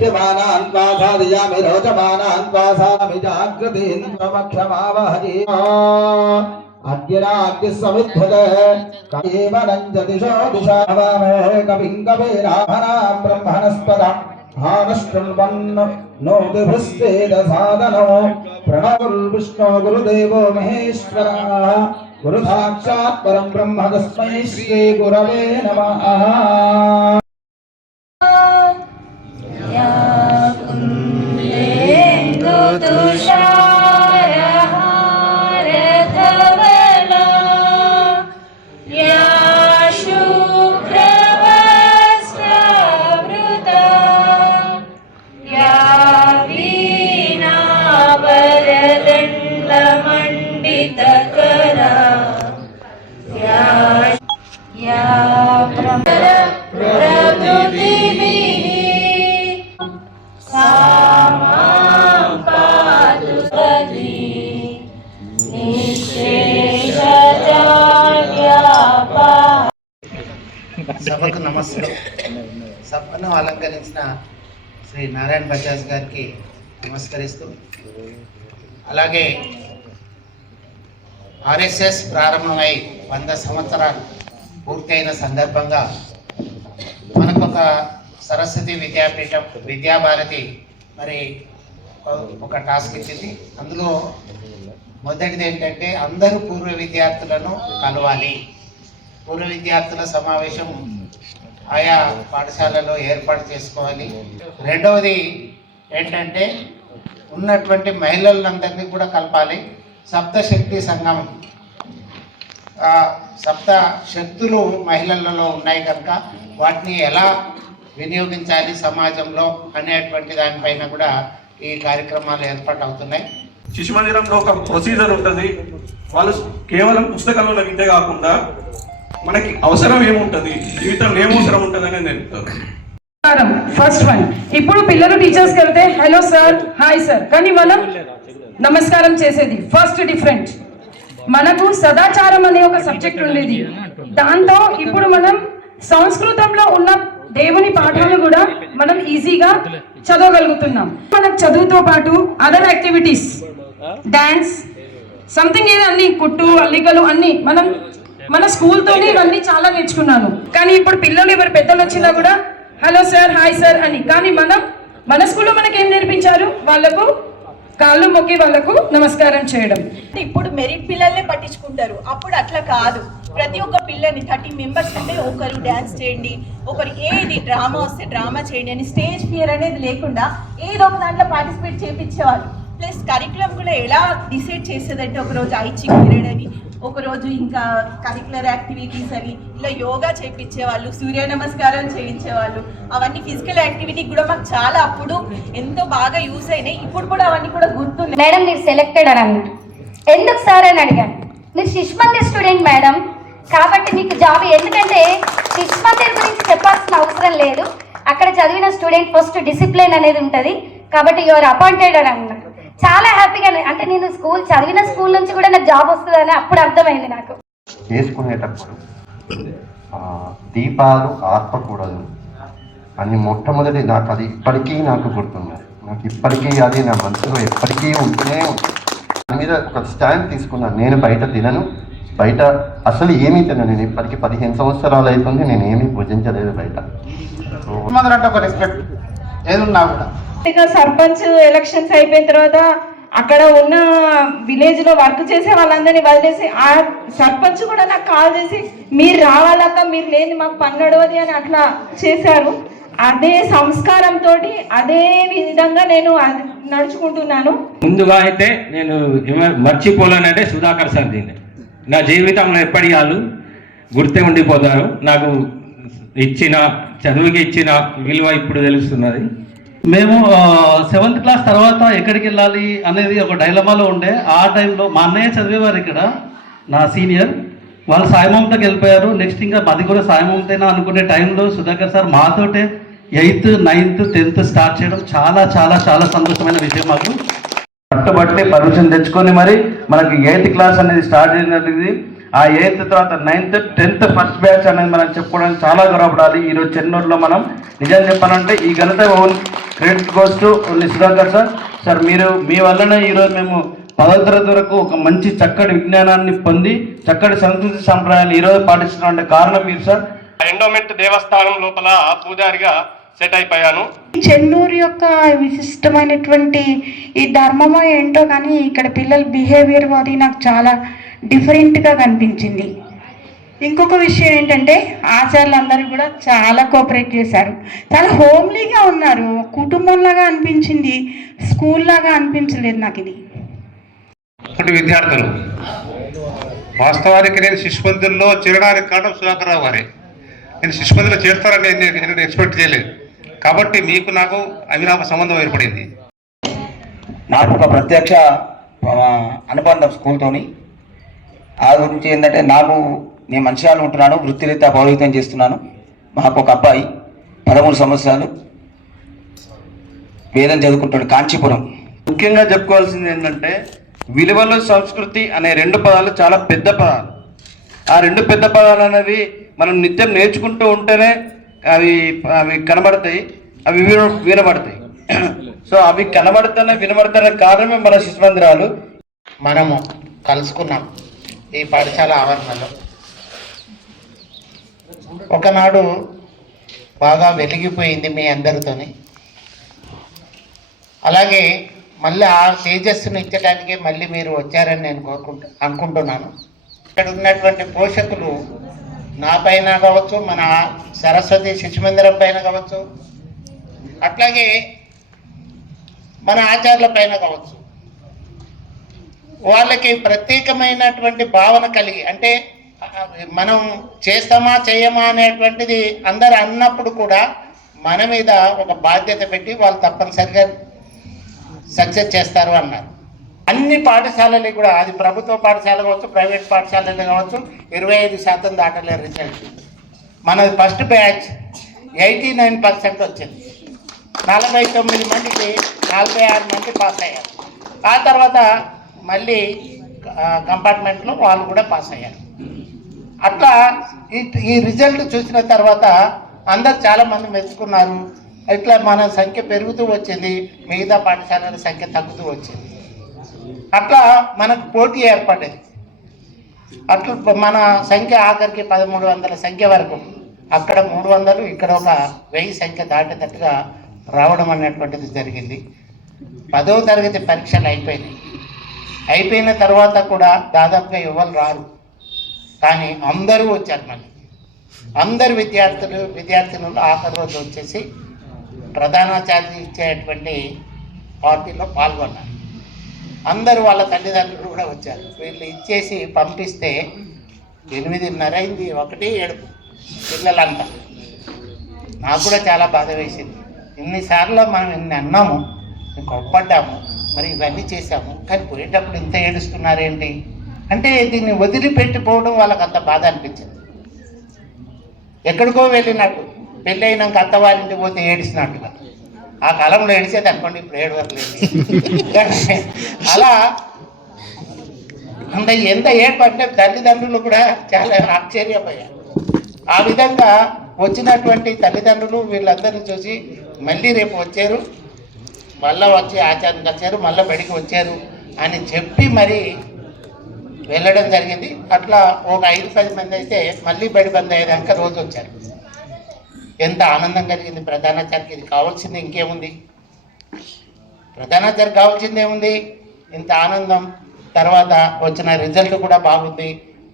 दीप्यमानान् वासादयामि रोचमानान् वासामि जागृतीन् त्वमक्षमावहति अद्यनाद्य समिद्धते कयेव नञ्जतिशो दिशावामहे कविं कवीनाभनां ब्रह्मणस्पदम् हानश्रृण्वन् नोतिभिस्तेदसादनो प्रणवुर्विष्णो गुरुदेवो महेश्वरः गुरुसाक्षात् परं ब्रह्म तस्मै श्री गुरवे नमः। సభకు నమస్తే. సభను అలంకరించిన శ్రీ నారాయణ బజాజ్ గారికి నమస్కరిస్తూ, అలాగే ఆర్ఎస్ఎస్ ప్రారంభమై 100 సంవత్సరాలు పూర్తయిన సందర్భంగా మనకు ఒక సరస్వతి విద్యాపీఠం విద్యాభారతి మరి ఒక టాస్క్ ఇచ్చింది. అందులో మొదటిది ఏంటంటే అందరూ పూర్వ విద్యార్థులను కలవాలి. పూర్వ విద్యార్థుల సమావేశం ఆయా పాఠశాలలో ఏర్పాటు చేసుకోవాలి. రెండవది ఏంటంటే ఉన్నటువంటి మహిళలందరినీ కూడా కలపాలి. సప్తశక్తి సంగమం, సప్త శక్తులు మహిళలలో ఉన్నాయి కనుక వాటిని ఎలా వినియోగించాలి సమాజంలో అనేటువంటి దానిపైన కూడా ఈ కార్యక్రమాలు ఏర్పాటు అవుతున్నాయి. శిశు మందిరంలో ఒక ప్రొసీజర్ ఉంటుంది. వాళ్ళు కేవలం పుస్తకంలో విద్య కాకుండా మనకి అవసరం ఏముంటుంది, జీవితంలో ఏమవసరం ఉంటుంది అనేది నేర్పుతారు. ఫస్ట్ వన్, ఇప్పుడు పిల్లలు టీచర్స్కి వెళ్తే హలో సార్, హాయ్ సార్, కానీ మనం నమస్కారం చేసేది ఫస్ట్ డిఫరెంట్. మనకు సదాచారం అనే ఒక సబ్జెక్ట్ ఉండేది. దాంతో ఇప్పుడు మనం సంస్కృతంలో ఉన్న దేవుని పాఠాలు కూడా మనం ఈజీగా చదవగలుగుతున్నాం. మనకు చదువుతో పాటు అదర్ యాక్టివిటీస్, డాన్స్, సంథింగ్ ఏదో అన్ని కుట్టు అల్లికలు అన్ని మనం మన స్కూల్తోనే ఇవన్నీ చాలా నేర్చుకున్నాను. కానీ ఇప్పుడు పిల్లలు ఎవరు పెద్దలు వచ్చినా కూడా హలో సార్, హాయ్ సార్ అని. కానీ మన స్కూల్లో మనకేం నేర్పించారు? వాళ్ళకు కాళ్ళు మొక్కి వాళ్ళకు నమస్కారం చేయడం. ఇప్పుడు మెరిట్ పిల్లల్నే పట్టించుకుంటారు. అప్పుడు అట్లా కాదు. ప్రతి ఒక్క పిల్లని 30 మెంబర్స్ అంటే ఒకరు డ్యాన్స్ చేయండి, ఒకరు ఏది డ్రామా వస్తే డ్రామా చేయండి అని స్టేజ్ ఫియర్ అనేది లేకుండా ఏదో ఒక దాంట్లో పార్టిసిపేట్ చేయించేవాళ్ళు. ప్లస్ కరికులం కూడా ఎలా డిసైడ్ చేసేదంటే ఒకరోజు ఐచింగ్ పీరియడ్ అని, ఒకరోజు ఇంకా కరికులర్ యాక్టివిటీస్ అని, ఇలా యోగా చేయించేవాళ్ళు, సూర్య నమస్కారం చేయించేవాళ్ళు. అవన్నీ ఫిజికల్ యాక్టివిటీ కూడా మాకు చాలా అప్పుడు ఎంతో బాగా యూజ్ అయినాయి. ఇప్పుడు కూడా అవన్నీ కూడా గుర్తున్నాయి. మేడం మీరు సెలెక్టెడ్ అని అన్నారు. ఎందుకు సార్ అని అడిగాను. మీరు శిశు మందిర్ స్టూడెంట్ మేడం, కాబట్టి మీకు జాబ్. ఎందుకంటే శిశు మందిర్ గురించి చెప్పాల్సిన అవసరం లేదు. అక్కడ చదివిన స్టూడెంట్ ఫస్ట్ డిసిప్లిన్ అనేది ఉంటుంది, కాబట్టి యువర్ అపాయింటెడ్ అని అన్నారు. చాలా హ్యాపీగా, అంటే నేను చదివిన స్కూల్ నుంచి కూడా నాకు జాబ్ వస్తుందని అప్పుడు అర్థమైంది నాకు. చేసుకునేటప్పుడు దీపాలు ఆర్పకూడదు అని మొట్టమొదటి నాకు అది ఇప్పటికీ నాకు గుర్తున్నది. నాకు ఇప్పటికీ అది నా మనసులో ఎప్పటికీ ఉంటూనే ఉంటుంది. దాని మీద ఒక స్టాండ్ తీసుకున్నాను. నేను బయట తినను, బయట అసలు ఏమీ తినను. నేను ఇప్పటికీ 15 సంవత్సరాలు అవుతుంది, నేను ఏమీ భుజించలేదు బయట. అంటే ఒక రెస్పెక్ట్ ఏదున్నా కూడా. సర్పంచ్ ఎలక్షన్స్ అయిపోయిన తర్వాత అక్కడ ఉన్న విలేజ్ లో వర్క్ చేసే వాళ్ళందరినీ వదిలేసి ఆ సర్పంచ్ కూడా నాకు కాల్ చేసి మీరు రావాలక్క, మీరు లేని మాకు పని నడవది అని అట్లా చేశారు. అదే సంస్కారంతో అదే విధంగా నేను నడుచుకుంటున్నాను. ముందుగా అయితే నేను మర్చిపోలేనంటే సుధాకర్ సార్ దీన్ని నా జీవితంలో ఎప్పటి వాళ్ళు గుర్తే ఉండిపోతారు. నాకు ఇచ్చిన చదువుకి ఇచ్చిన విలువ ఇప్పుడు తెలుస్తున్నది. మేము 7th క్లాస్ తర్వాత ఎక్కడికి వెళ్ళాలి అనేది ఒక డైలమాలో ఉండే. ఆ టైంలో మా అన్నయ్య చదివేవారు ఇక్కడ, నా సీనియర్. వాళ్ళు సాయిమమతకి వెళ్ళిపోయారు. నెక్స్ట్ ఇంకా అది కూడా సాయిమమతేనా అనుకునే టైంలో Sudhakar sir మాతోటే 8th, 9th, 10th start చేయడం చాలా చాలా చాలా సంతోషమైన విషయం. మాకు పట్టుబట్టి పర్మిషన్ తెచ్చుకొని మరి మనకి 8th క్లాస్ అనేది స్టార్ట్ చేసినది. ఆ 8th తర్వాత 9th 10th ఫస్ట్ బ్యాచ్ అనేది మనం చెప్పుకోవడానికి చాలా గర్వపడాలి. ఈరోజు చెన్నూరులో మనం నిజం చెప్పాలంటే ఈ ఘనత own credit goes to only Sudhakar sir. Sir మీరు మీ వల్లనే ఈరోజు మేము 10వ తరగతి వరకు ఒక మంచి చక్కటి విజ్ఞానాన్ని పొంది చక్కటి సంస్కృతి సంప్రదాయాన్ని ఈరోజు పాటిస్తున్న కారణం మీరు సార్. ఎండోమెంట్ దేవస్థానం లోపల పూజారిగా సెట్ అయిపోయాను. చెన్నూరు యొక్క విశిష్టమైనటువంటి ఈ ధర్మమో ఏంటో కానీ ఇక్కడ పిల్లల బిహేవియర్ అది నాకు చాలా డిఫరెంట్గా కనిపించింది. ఇంకొక విషయం ఏంటంటే ఆచార్యులందరూ కూడా చాలా కోఆపరేట్ చేశారు. చాలా హోమ్లీగా ఉన్నారు. కుటుంబంలాగా అనిపించింది, స్కూల్ లాగా అనిపించలేదు నాకు ఇది. విద్యార్థులు వాస్తవానికి నేను శిశుమందిర్లో చేరడానికి కారణం సుధాకర్ రావు గారే. నేను శిశుమందిర్లో చేరుతారని నేను ఎక్స్పెక్ట్ చేయలేదు. కాబట్టి మీకు నాకు అవినాభ సంబంధం ఏర్పడింది. నాకు ఒక ప్రత్యక్ష అనుబంధం స్కూల్తోని. ఆ గురించి ఏంటంటే నేను మంచిర్యాలలో ఉంటున్నాను, వృత్తిరీత్యా పౌరోహిత్యం చేస్తున్నాను. మాకు ఒక అబ్బాయి 13 సంవత్సరాలు వేదం చదువుకుంటాడు, కాంచీపురం. ముఖ్యంగా చెప్పుకోవాల్సింది ఏంటంటే విలువలు సంస్కృతి అనే 2 పదాలు చాలా పెద్ద పదాలు. ఆ 2 పెద్ద పదాలు అనేవి మనం నిత్యం నేర్చుకుంటూ ఉంటేనే అవి కనబడతాయి, అవి వినబడతాయి. సో అవి కనబడుతున్న వినబడుతున్న కారణమే మన శిశు మందిరాలు. మనము కలుసుకున్నాం ఈ పాఠశాల ఆవరణలో. ఒకనాడు బాగా వెలిగిపోయింది మీ అందరితోని. అలాగే మళ్ళీ ఆ తేజస్సును ఇచ్చడానికే మళ్ళీ మీరు వచ్చారని నేను అనుకుంటున్నాను. ఇక్కడ ఉన్నటువంటి పోషకులు నా పైన కావచ్చు, మన సరస్వతి శిశు మందిరం పైన కావచ్చు, అట్లాగే మన ఆచార్యుల పైన కావచ్చు, వాళ్ళకి ప్రత్యేకమైనటువంటి భావన కలిగి, అంటే మనం చేస్తామా చేయమా అనేటువంటిది అందరు అన్నప్పుడు కూడా మన మీద ఒక బాధ్యత పెట్టి వాళ్ళు తప్పనిసరిగా సక్సెస్ చేస్తారు అన్నారు. అన్ని పాఠశాలలు కూడా, అది ప్రభుత్వ పాఠశాల కావచ్చు, ప్రైవేట్ పాఠశాలలు కావచ్చు, 25% దాటలేరు రిజల్ట్. మనది ఫస్ట్ బ్యాచ్ 89% వచ్చింది. 49 మందికి 46 మంది పాస్ అయ్యారు. ఆ తర్వాత మళ్ళీ కంపార్ట్మెంట్లో వాళ్ళు కూడా పాస్ అయ్యారు. అట్లా ఈ రిజల్ట్ చూసిన తర్వాత అందరు చాలామంది మెచ్చుకున్నారు. ఇట్లా మన సంఖ్య పెరుగుతూ వచ్చింది, మిగతా పాఠశాలల సంఖ్య తగ్గుతూ వచ్చింది. అట్లా మనకు పోటీ ఏర్పడేది. అట్లా మన సంఖ్య ఆఖరికి 1300 సంఖ్య వరకు, అక్కడ 300, ఇక్కడ ఒక 1000 సంఖ్య దాటేటట్టుగా రావడం అనేటువంటిది జరిగింది. 10వ తరగతి పరీక్షలు అయిపోయిన తర్వాత కూడా దాదాపుగా ఎవరు రారు, కానీ అందరూ వచ్చారు. మళ్ళీ అందరు విద్యార్థినులు ఆఖరి రోజు వచ్చేసి ప్రధానాచార్య ఇచ్చేటువంటి పార్టీలో పాల్గొన్నారు. అందరూ వాళ్ళ తల్లిదండ్రులు కూడా వచ్చారు. వీళ్ళు ఇచ్చేసి పంపిస్తే 8:30 అయింది, 1 ఏడుపు పిల్లలంతా. నాకు కూడా చాలా బాధ వేసింది. ఇన్నిసార్లు మనం ఇన్ని అన్నాము, గొప్పడ్డాము, మరి ఇవన్నీ చేశాము, కానీ పోయేటప్పుడు ఇంత ఏడుస్తున్నారేంటి అంటే దీన్ని వదిలిపెట్టిపోవడం వాళ్ళకి అంత బాధ అనిపించింది. ఎక్కడికో వెళ్ళినట్టు, పెళ్ళి అయినాక అత్తవారింటికి పోతే ఏడిసినట్టుగా. ఆ కాలంలో ఏడిసేది అనుకోండి, ఇప్పుడు ఏడవట్లేదు. అలా అంత ఎంత ఏడ్పంటే తల్లిదండ్రులు కూడా చాలా ఆశ్చర్యపోయారు. ఆ విధంగా వచ్చినటువంటి తల్లిదండ్రులు వీళ్ళందరినీ చూసి మళ్ళీ రేపు వచ్చారు, మళ్ళీ వచ్చి ఆచార్యం కలిసారు, మళ్ళీ బడికి వచ్చారు అని చెప్పి మరి వెళ్ళడం జరిగింది. అట్లా ఒక 5-10 మంది అయితే మళ్ళీ బడి బంద్ అయ్యేదాకా రోజు వచ్చారు. ఎంత ఆనందం కలిగింది ప్రధానాచార్యకి. ఇది కావాల్సింది ఇంకేముంది? ప్రధానాచార్య కావాల్సింది ఏముంది? ఇంత ఆనందం. తర్వాత వచ్చిన రిజల్ట్ కూడా బాగుంది.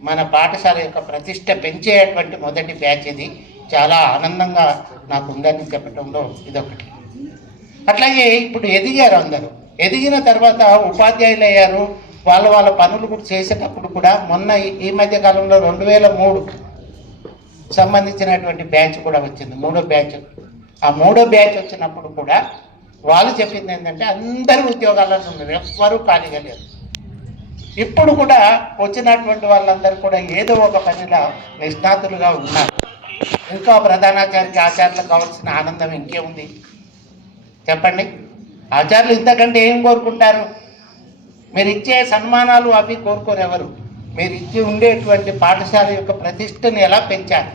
మన పాఠశాల యొక్క ప్రతిష్ట పెంచేటువంటి మొదటి బ్యాచ్ ఇది. చాలా ఆనందంగా నాకు ఉందని చెప్పడంలో ఇదొకటి. అట్లాగే ఇప్పుడు ఎదిగారు అందరూ. ఎదిగిన తర్వాత ఉపాధ్యాయులు అయ్యారు. వాళ్ళ పనులు కూడా చేసేటప్పుడు కూడా మొన్న ఈ మధ్య కాలంలో 2003 సంబంధించినటువంటి బ్యాచ్ కూడా వచ్చింది, 3వ బ్యాచ్. ఆ 3వ బ్యాచ్ వచ్చినప్పుడు కూడా వాళ్ళు చెప్పింది ఏంటంటే అందరూ ఉద్యోగాలలో ఉన్నారు, ఎవ్వరూ ఖాళీగా లేరు. ఇప్పుడు కూడా వచ్చినటువంటి వాళ్ళందరూ కూడా ఏదో ఒక పనిలో నిష్ణాతులుగా ఉన్నారు. ఇంకా ప్రధానాచార్యకి ఆచార్యులకు కావాల్సిన ఆనందం ఇంకేముంది చెప్పండి? ఆచార్యులు ఇంతకంటే ఏం కోరుకుంటారు? మీరు ఇచ్చే సన్మానాలు అవి కోరుకోరు ఎవరు. మీరు ఇచ్చి ఉండేటువంటి పాఠశాల యొక్క ప్రతిష్టను ఎలా పెంచారు,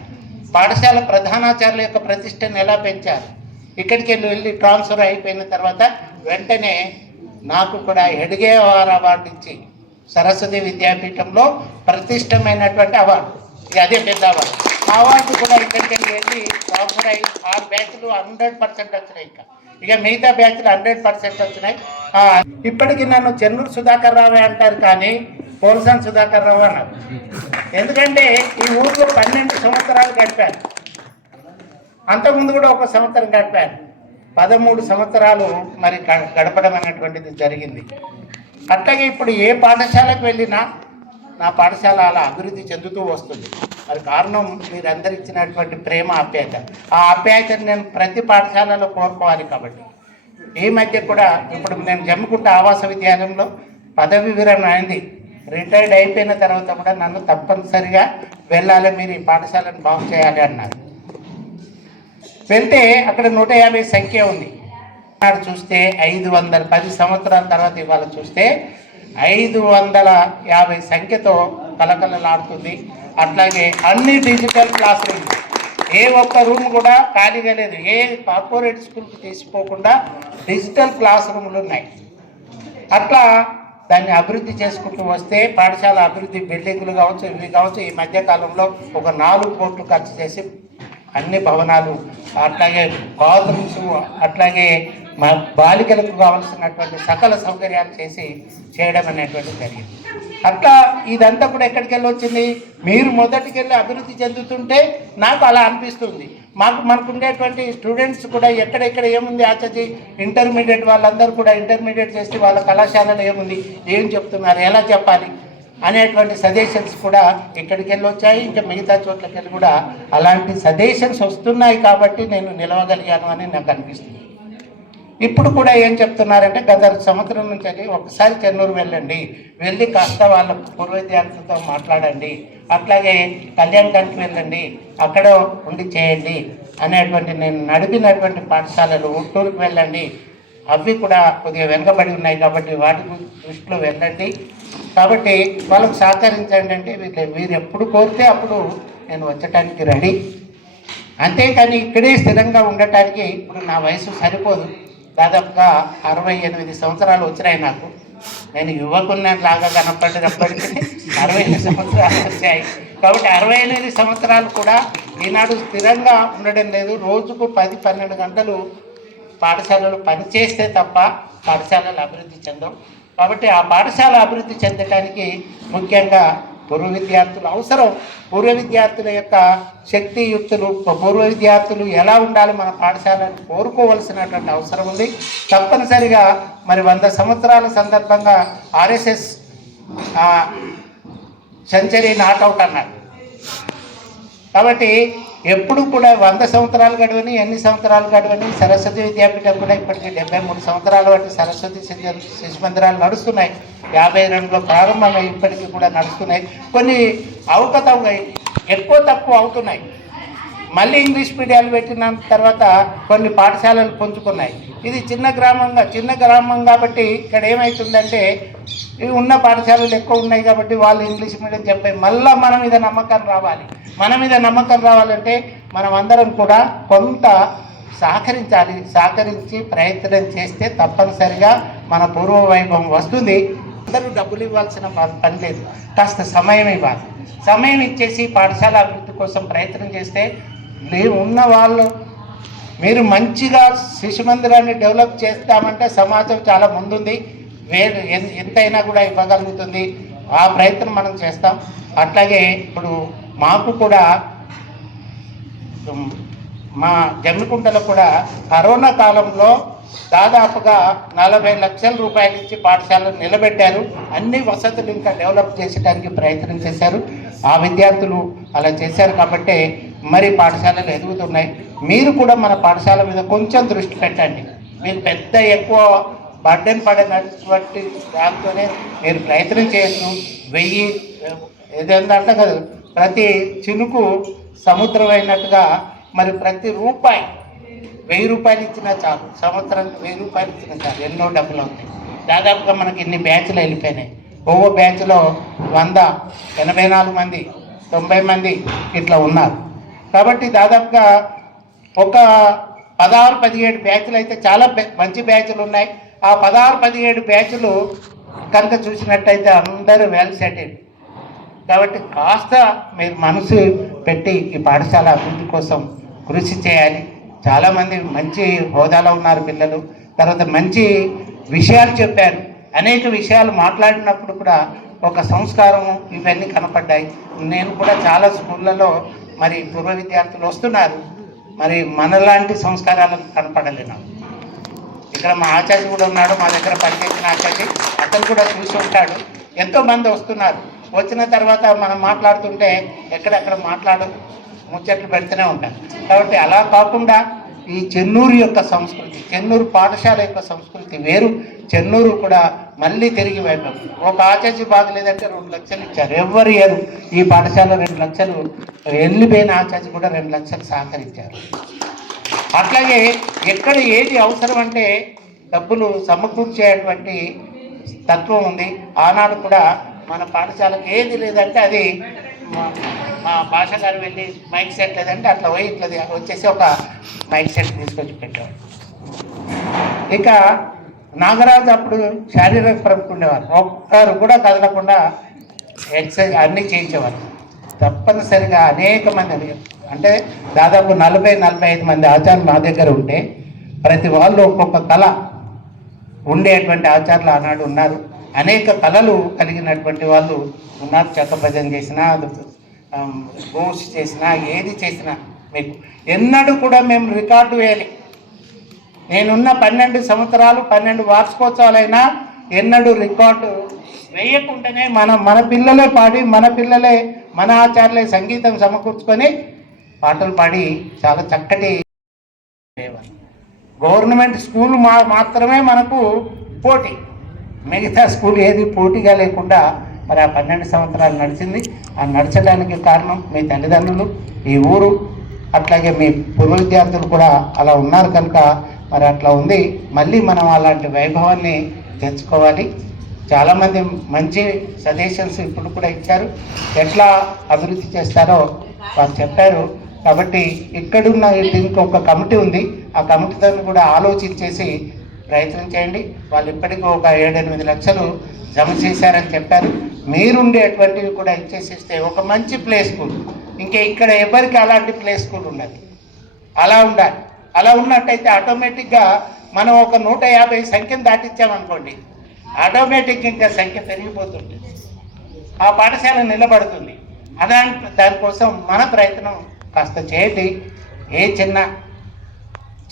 పాఠశాల ప్రధానాచార్యుల యొక్క ప్రతిష్టను ఎలా పెంచారు. ఇక్కడికి వెళ్ళి ట్రాన్స్ఫర్ అయిపోయిన తర్వాత వెంటనే నాకు కూడా ఎడిగేవారు అవార్డు ఇచ్చి సరస్వతి విద్యాపీఠంలో ప్రతిష్టమైనటువంటి అవార్డు, అదే పెద్ద అవార్డు. ఆ అవార్డు కూడా ఇక్కడికి వెళ్ళి ట్రాన్స్ఫర్ అయ్యి 6 బ్యాచ్లు 100% వచ్చినాయి. ఇక మిగతా బ్యాచ్లు 100% వచ్చినాయి. ఇప్పటికి నన్ను చెన్నూరు సుధాకర్ రావే అంటారు, కానీ పోల్సన్ సుధాకర్ రావు అన్నారు. ఎందుకంటే ఈ ఊర్లో 12 సంవత్సరాలు గడిపారు. అంతకుముందు కూడా 1 సంవత్సరం గడిపారు. 13 సంవత్సరాలు మరి గడపడం అనేటువంటిది జరిగింది. అట్లాగే ఇప్పుడు ఏ పాఠశాలకు వెళ్ళినా నా పాఠశాల అలా అభివృద్ధి చెందుతూ వస్తుంది. మరి కారణం మీరందరూ ఇచ్చినటువంటి ప్రేమ, ఆప్యాయత. ఆ ఆప్యాయతను నేను ప్రతి పాఠశాలలో కోరుకోవాలి. కాబట్టి ఈ మధ్య కూడా ఇప్పుడు నేను జమ్మికుంట ఆవాస విద్యాలయంలో పదవి విరమణ అయింది. రిటైర్డ్ అయిపోయిన తర్వాత కూడా నన్ను తప్పనిసరిగా వెళ్ళాలి, మీరు ఈ పాఠశాలను బాగు చేయాలి అన్నారు. వెళ్తే అక్కడ 150 సంఖ్య ఉంది. నాడు చూస్తే 500, 10 సంవత్సరాల తర్వాత ఇవాళ చూస్తే 550 సంఖ్యతో కలకలలాడుతుంది. అట్లాగే అన్ని డిజిటల్ క్లాస్ రూమ్స్, ఏ ఒక్క రూమ్ కూడా ఖాళీగా లేదు. ఏ కార్పొరేట్ స్కూల్కి తీసుకోకుండా డిజిటల్ క్లాస్ రూమ్లు ఉన్నాయి. అట్లా దాన్ని అభివృద్ధి చేసుకుంటూ వస్తే పాఠశాల అభివృద్ధి, బిల్డింగులు కావచ్చు, ఇవి కావచ్చు. ఈ మధ్యకాలంలో ఒక 4 కోట్లు ఖర్చు చేసి అన్ని భవనాలు, అట్లాగే బాత్రూమ్స్, అట్లాగే మా బాలికలకు కావాల్సినటువంటి సకల సౌకర్యాలు చేయడం అనేటువంటిది జరిగింది. అట్లా ఇదంతా కూడా ఎక్కడికి వెళ్ళి వచ్చింది, మీరు మొదటికి వెళ్ళి అభివృద్ధి చెందుతుంటే నాకు అలా అనిపిస్తుంది. మనకు ఉండేటువంటి స్టూడెంట్స్ కూడా ఎక్కడెక్కడ ఏముంది, ఆచరించి ఇంటర్మీడియట్ వాళ్ళందరూ కూడా ఇంటర్మీడియట్ చేసి వాళ్ళ కళాశాలలో ఏముంది, ఏం చెప్తున్నారు, ఎలా చెప్పాలి అనేటువంటి సజెషన్స్ కూడా ఇక్కడికి వెళ్ళి వచ్చాయి. ఇంకా మిగతా చోట్లకి వెళ్ళి కూడా అలాంటి సజెషన్స్ వస్తున్నాయి. కాబట్టి నేను నిలవగలిగాను అని నాకు అనిపిస్తుంది. ఇప్పుడు కూడా ఏం చెప్తున్నారంటే, గత సంవత్సరం నుంచి ఒకసారి చెన్నూరు వెళ్ళి కాస్త వాళ్ళ పూర్వ విద్యార్థులతో మాట్లాడండి, అట్లాగే కళ్యాణ్కి వెళ్ళండి, అక్కడ ఉండి చేయండి అనేటువంటి నేను నడిపినటువంటి పాఠశాలలు ఉట్టూరుకు వెళ్ళండి, అవి కూడా కొద్దిగా వెనుకబడి ఉన్నాయి కాబట్టి వాటి దృష్టిలో వెళ్ళండి. కాబట్టి వాళ్ళకు సహకరించండి అంటే వీరు ఎప్పుడు కోరితే అప్పుడు నేను వచ్చటానికి రెడీ. అంతేకాని ఇక్కడే స్థిరంగా ఉండటానికి ఇప్పుడు నా వయసు సరిపోదు. దాదాపుగా 68 సంవత్సరాలు వచ్చినాయి నాకు. నేను యువకున్నాను లాగా కనపడినప్పటికీ 68 సంవత్సరాలు వచ్చాయి. కాబట్టి 68 సంవత్సరాలు కూడా ఈనాడు స్థిరంగా ఉండడం లేదు. రోజుకు 10-12 గంటలు పాఠశాలలో పనిచేస్తే తప్ప పాఠశాలలు అభివృద్ధి చెందవు. కాబట్టి ఆ పాఠశాల అభివృద్ధి చెందడానికి ముఖ్యంగా పూర్వ విద్యార్థులు అవసరం. పూర్వ విద్యార్థుల యొక్క శక్తియుక్తులు, పూర్వ విద్యార్థులు ఎలా ఉండాలి మన పాఠశాలను కోరుకోవలసినటువంటి అవసరం ఉంది. తప్పనిసరిగా మరి 100 సంవత్సరాల సందర్భంగా RSS సెంచరీ నాట్అవుట్ అన్నారు. కాబట్టి ఎప్పుడు కూడా 100 సంవత్సరాలు గడవని, ఎన్ని సంవత్సరాలు గడవని, సరస్వతి విద్యాపీఠం కూడా ఇప్పటికీ 73 సంవత్సరాల బట్టి సరస్వతి శిశు మందిరాలు నడుస్తున్నాయి. 52లో ప్రారంభమై ఇప్పటికీ కూడా నడుస్తున్నాయి. కొన్ని ఎక్కువ తక్కువ అవుతున్నాయి. మళ్ళీ ఇంగ్లీష్ మీడియాలు పెట్టిన తర్వాత కొన్ని పాఠశాలలు పుంజుకున్నాయి. ఇది చిన్న గ్రామం కాబట్టి ఇక్కడ ఏమవుతుందంటే ఉన్న పాఠశాలలు ఎక్కువ ఉన్నాయి కాబట్టి వాళ్ళు ఇంగ్లీష్ మీడియం చెప్పాయి. మళ్ళీ మన మీద నమ్మకం రావాలి. మన మీద నమ్మకం రావాలంటే మనం అందరం కూడా కొంత సహకరించి ప్రయత్నం చేస్తే తప్పనిసరిగా మన పూర్వ వైభవం వస్తుంది. అందరూ డబ్బులు ఇవ్వాల్సిన పని లేదు, కాస్త సమయం ఇవ్వాలి. సమయం ఇచ్చేసి పాఠశాల అభివృద్ధి కోసం ప్రయత్నం చేస్తే ఉన్న వాళ్ళు మీరు మంచిగా శిశు మందిరాన్ని డెవలప్ చేస్తామంటే సమాజం చాలా ముందుంది, ఎంతైనా కూడా ఇవ్వగలుగుతుంది. ఆ ప్రయత్నం మనం చేస్తాం. అట్లాగే ఇప్పుడు మాకు కూడా మా జమ్మికుంటలో కూడా కరోనా కాలంలో దాదాపుగా 40 లక్షల రూపాయలు ఇచ్చి పాఠశాలను నిలబెట్టారు. అన్ని వసతులు ఇంకా డెవలప్ చేసడానికి ప్రయత్నం చేశారు. ఆ విద్యార్థులు అలా చేశారు కాబట్టి మరి పాఠశాలలు ఎదుగుతున్నాయి. మీరు కూడా మన పాఠశాల మీద కొంచెం దృష్టి పెట్టండి. మీకు ఎక్కువ బర్డెన్ పడినటువంటి దాంతోనే మీరు ప్రయత్నం చేయొచ్చు. 1000 ఏదంటే కదా, ప్రతి చినుకు సముద్రం అయినట్టుగా మరి ప్రతి రూపాయి 1000 రూపాయలు ఇచ్చినా చాలు, సంవత్సరానికి 1000 రూపాయలు ఇచ్చినా చాలు, ఎన్నో డబ్బులు అవుతాయి. దాదాపుగా మనకి ఇన్ని బ్యాచ్లు వెళ్ళిపోయినాయి. ఒక్కో బ్యాచ్లో 100, 84 మంది, 90 మంది ఇట్లా ఉన్నారు. కాబట్టి దాదాపుగా ఒక 16-17 బ్యాచ్లు అయితే చాలా మంచి బ్యాచ్లు ఉన్నాయి. ఆ 16-17 బ్యాచ్లు కనుక చూసినట్టయితే అందరూ వెల్ సెటిల్డ్. కాబట్టి కాస్త మీరు మనసు పెట్టి ఈ పాఠశాల అభివృద్ధి కోసం కృషి చేయాలి. చాలామంది మంచి హోదాలో ఉన్నారు పిల్లలు. తర్వాత మంచి విషయాలు చెప్పారు. అనేక విషయాలు మాట్లాడినప్పుడు కూడా ఒక సంస్కారము ఇవన్నీ కనపడ్డాయి. నేను కూడా చాలా స్కూళ్ళలో మరి పూర్వ విద్యార్థులు వస్తున్నారు, మరి మనలాంటి సంస్కారాలకు కనపడలేదు నాకు. ఇక్కడ మా ఆచార్య కూడా ఉన్నాడు, మా దగ్గర పనిచేసిన ఆచార్య, అతను కూడా చూసి ఉంటాడు. ఎంతోమంది వస్తున్నారు. వచ్చిన తర్వాత మనం మాట్లాడుతుంటే ఎక్కడెక్కడ ముచ్చట్లు పెడుతూనే ఉంటారు. కాబట్టి అలా కాకుండా ఈ చెన్నూరు యొక్క సంస్కృతి, చెన్నూరు పాఠశాల యొక్క సంస్కృతి వేరు. చెన్నూరు కూడా మళ్ళీ తిరిగి వైపు ఒక ఆచార్య బాగలేదంటే 2 లక్షలు ఇచ్చారు. ఎవ్వరు ఇయ్యరు. ఈ పాఠశాల 2 లక్షలు, వెళ్ళిపోయిన ఆచార్య కూడా 2 లక్షలు సహకరించారు. అట్లాగే ఎక్కడ ఏది అవసరం అంటే డబ్బులు సమకూర్చేటువంటి తత్వం ఉంది. ఆనాడు కూడా మన పాఠశాలకు ఏది లేదంటే అది మా భాష గారు వెళ్ళి మైక్ సెట్ లేదంటే అట్లా పోయి ఇట్లా వచ్చేసి ఒక మైక్ సెట్ తీసుకొచ్చి పెట్టేవాడు. ఇక నాగరాజు అప్పుడు శారీరక ప్రముఖ ఉండేవారు. ఒక్కరు కూడా కదలకుండా ఎక్సర్సైజ్ అన్నీ చేయించేవారు. తప్పనిసరిగా అనేక మంది అంటే దాదాపు 40-45 మంది ఆచార్యులు నా దగ్గర ఉంటే ప్రతి వాళ్ళు ఒక్కొక్క కళ ఉండేటువంటి ఆచార్యులు ఆనాడు ఉన్నారు. అనేక కళలు కలిగినటువంటి వాళ్ళు ఉన్నారు. చెక్క భజన చేసినా, గోష్ చేసినా, ఏది చేసినా మీకు ఎన్నడూ కూడా మేము రికార్డు వేయాలి. నేనున్న 12 సంవత్సరాలు 12 వార్షికోత్సవాలైనా ఎన్నడూ రికార్డు వేయకుండానే మన పిల్లలే పాడి, మన పిల్లలే, మన ఆచార్యులే సంగీతం సమకూర్చుకొని పాటలు పాడి చాలా చక్కటి గవర్నమెంట్ స్కూల్ మాత్రమే మనకు పోటీ. మిగతా స్కూల్ ఏది పోటీగా లేకుండా మరి ఆ 12 సంవత్సరాలు నడిచింది. ఆ నడచడానికి కారణం మీ తల్లిదండ్రులు, ఈ ఊరు, అట్లాగే మీ పూర్వ విద్యార్థులు కూడా అలా ఉన్నారు కనుక మరి అట్లా ఉంది. మళ్ళీ మనం అలాంటి వైభవాన్ని తెచ్చుకోవాలి. చాలామంది మంచి సజెషన్స్ ఇప్పుడు కూడా ఇచ్చారు. ఎట్లా అభివృద్ధి చేస్తారో వారు చెప్పారు. కాబట్టి ఇక్కడున్న దీనికి ఒక కమిటీ ఉంది. ఆ కమిటీతో కూడా ఆలోచించేసి ప్రయత్నం చేయండి. వాళ్ళు ఇప్పటికీ ఒక 7-8 లక్షలు జమ చేశారని చెప్పారు. మీరుండేటువంటివి కూడా ఇచ్చేసిస్తే ఒక మంచి ప్లే స్కూల్, ఇంకా ఇక్కడ ఎవరికి అలాంటి ప్లే స్కూల్ ఉన్నది, అలా ఉండాలి. అలా ఉన్నట్టయితే ఆటోమేటిక్గా మనం ఒక 150 సంఖ్యను దాటించామనుకోండి, ఆటోమేటిక్గా ఇంకా సంఖ్య పెరిగిపోతుంది, ఆ పాఠశాల నిలబడుతుంది. దానికోసం మన ప్రయత్నం కాస్త చేయండి. ఏ చిన్న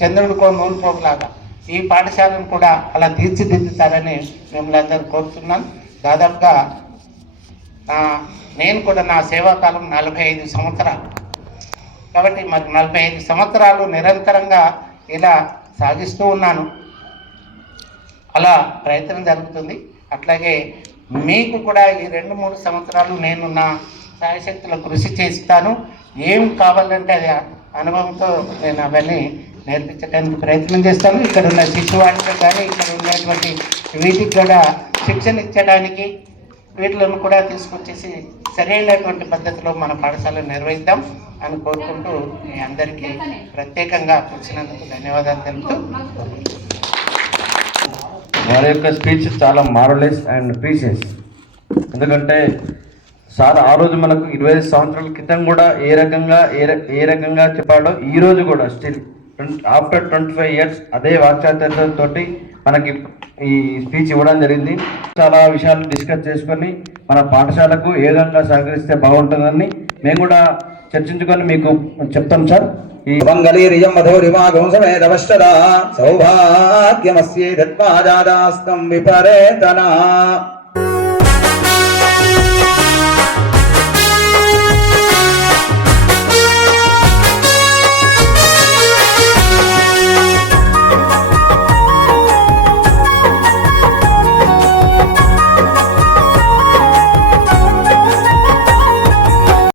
చంద్రుడికో నూలుపోగులాగా ఈ పాఠశాలను కూడా అలా తీర్చిదిద్దుతారని మిమ్మల్ని అందరూ కోరుతున్నాను. దాదాపుగా నేను కూడా నా సేవాకాలం 45 సంవత్సరాలు. కాబట్టి మరి 45 సంవత్సరాలు నిరంతరంగా ఇలా సాగిస్తూ ఉన్నాను. అలా ప్రయత్నం జరుగుతుంది. అట్లాగే మీకు కూడా ఈ 2-3 సంవత్సరాలు నేను నా శాయశక్తుల కృషి చేస్తాను. ఏం కావాలంటే అది అనుభవంతో నేను అవన్నీ నేర్పించడానికి ప్రయత్నం చేస్తాను. ఇక్కడ ఉన్న శిశువాటికి కానీ ఇక్కడ ఉన్నటువంటి వీటికి కూడా శిక్షణ ఇచ్చడానికి వీటిలను కూడా తీసుకొచ్చేసి సరైనటువంటి పద్ధతిలో మన పాఠశాలను నిర్వహిద్దాం అని కోరుకుంటూ మీ అందరికీ ప్రత్యేకంగా వచ్చినందుకు ధన్యవాదాలు తెలుపుతూ వారి యొక్క స్పీచ్ చాలా మార్వలెస్ అండ్ ప్రీషియస్. ఎందుకంటే సార్ ఆ రోజు మనకు 25 సంవత్సరాల క్రితం కూడా ఏ రకంగా చెప్పాడో ఈ రోజు కూడా స్టిల్ ఆఫ్టర్ 25 ఇయర్స్ అదే వాక్చాతుర్యంతో మనకి ఈ స్పీచ్ ఇవ్వడం జరిగింది. చాలా విషయాలు డిస్కస్ చేసుకొని మన పాఠశాలకు ఏ విధంగా సహకరిస్తే బాగుంటుందని మేము కూడా చర్చించుకొని మీకు చెప్తాం సార్. ఈ మంగళీరియం మధురిమాగం సమేతవశ్చదా సౌభాగ్యమస్యేదత్పాదాదాస్తం విపరేతనా